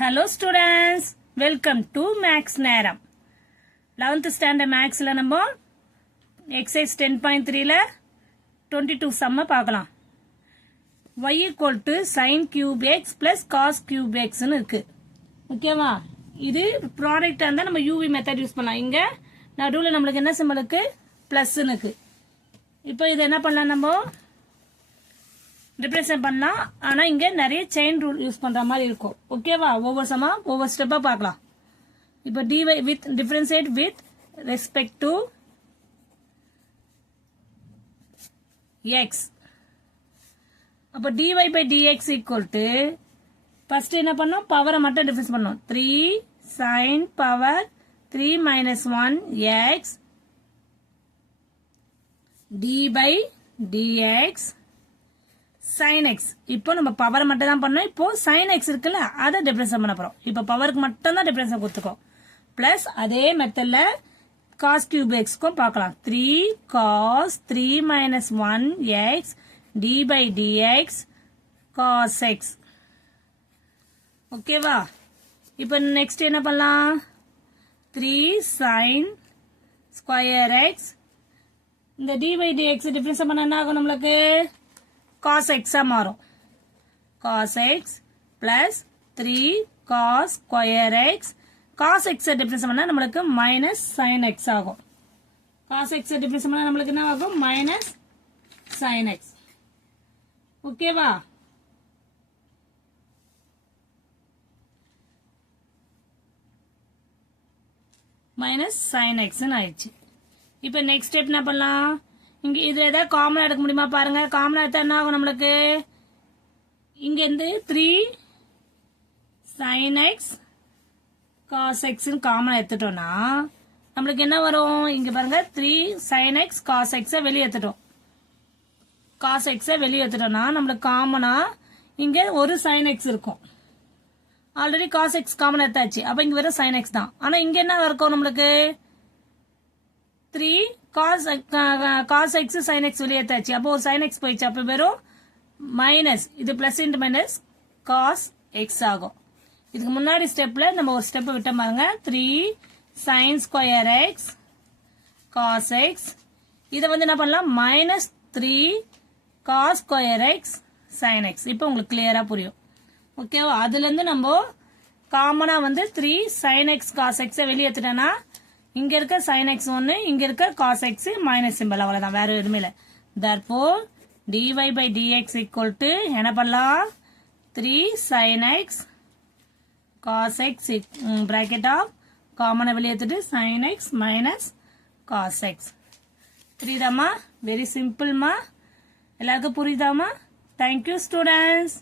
Hello students, welcome to Max நேரம் 11th standard Maxல நம்ம exercise 10.3ல 22 sum பார்க்கலாம். y equal to sin cube x plus cos cube x னு இருக்கு. ஓகேவா? இது ப்ராடக்ட் இருந்தா நம்ம uv மெத்தட் யூஸ் பண்ணலாம். இங்க நடுவுல நமக்கு என்ன சிம்பல் இருக்கு? பிளஸ் னு இருக்கு. இப்போ இது என்ன பண்ணலாம் நம்ம represent பண்ணலாம். ஆனா இங்க நிறைய செயின் ரூல் யூஸ் பண்ற மாதிரி இருக்கும். ஓகேவா? ஒவ்வொரு சமா ஒவ்வொரு ஸ்டெப்பா பார்க்கலாம். இப்போ dy with differentiate with respect to x. அப்போ dy by dx equal to first என்ன பண்ணோம்? பவரை மட்டும் டிஃபரன்ஸ் பண்ணோம். 3 sin power 3 minus 1 x d by dx sin x. இப்போ நம்ம பவர் மட்டும் தான் பண்ணோம். இப்போ sin x இருக்குல்ல அதை டிஃபரன்ஸ் பண்ண போறோம். இப்போ பவருக்கு மட்டும் தான் டிஃபரன்ஸ் கொடுத்துக்கோம். பிளஸ் அதே மெத்தட்ல cos cube x க்கும் பார்க்கலாம். 3 cos 3 minus 1 x d by dx cos x. ஓகேவா? இப்போ நெக்ஸ்ட் என்ன பண்ணலாம்? 3 sin square x இந்த d by dx டிஃபரன்ஸ் பண்ண என்ன ஆகும் நம்மளுக்கு? cos x மாறும். cos x plus 3 cos square x. cos x difference பண்ணா நம்மளுக்கு minus sin x ஆகும். cos x டிஃபரன்ஸ் பண்ணா நம்மளுக்கு என்ன ஆகும்? minus sin x. ஓகேவா? minus sin x ன்னு ஆயிடுச்சு. இப்போ நெக்ஸ்ட் ஸ்டெப் என்ன பண்ணலாம்? இங்க இதுல ஏதாவது காமனா எடுக்க முடியுமா பாருங்க. காமனா எடுத்தா என்ன ஆகும் நம்மளுக்கு? இங்க இருந்து 3 sin x cos x ன்னு காமனா எடுத்துட்டோம்னா நம்மளுக்கு என்ன வரும்? இங்க பாருங்க 3 sin x cos x வெளியே எடுத்துட்டோம். cos x வெளியே எடுத்துட்டோம்னா நம்மளுக்கு காமனா இங்க ஒரு sin x இருக்கும். ஆல்ரெடி cos x காமனா எடுத்தாச்சு. அப்ப இங்க வெறும் sin x தான். ஆனா இங்க என்ன இருக்கும் நம்மளுக்கு? 3 cos x sin x வெளியே எடுத்தாச்சு. அப்போ ஒரு sin x போயிடுச்சு. அப்ப வெறும் மைனஸ் இது plus into minus cos x ஆகும். இதுக்கு முன்னாடி ஸ்டெப்ல நம்ம ஒரு ஸ்டெப் விட்ட பாருங்க. 3 sin square x cos x இதை வந்து என்ன பண்ணலாம்? Minus 3 cos square x sin x. இப்போ உங்களுக்கு கிளியரா புரியும். ஓகேவா? அதுல இருந்து நம்ம காமனா வந்து 3 sin x cos x வெளியே எடுத்துட்டோம்னா இங்க இருக்க sin x 1 இங்க இருக்க cos x மைனஸ் சிம்பல் அவ்வளவுதான், வேற எதுவுமே இல்ல. therefore dy by dx equal to என்ன பண்ணலாம்? 3 sin x cos x bracket of காமனா வெளியே எடுத்துட்டு sin x minus cos x. புரியுதாமா? வெரி சிம்பிள்மா. எல்லாருக்கும் புரியுதாமா? Thank you students.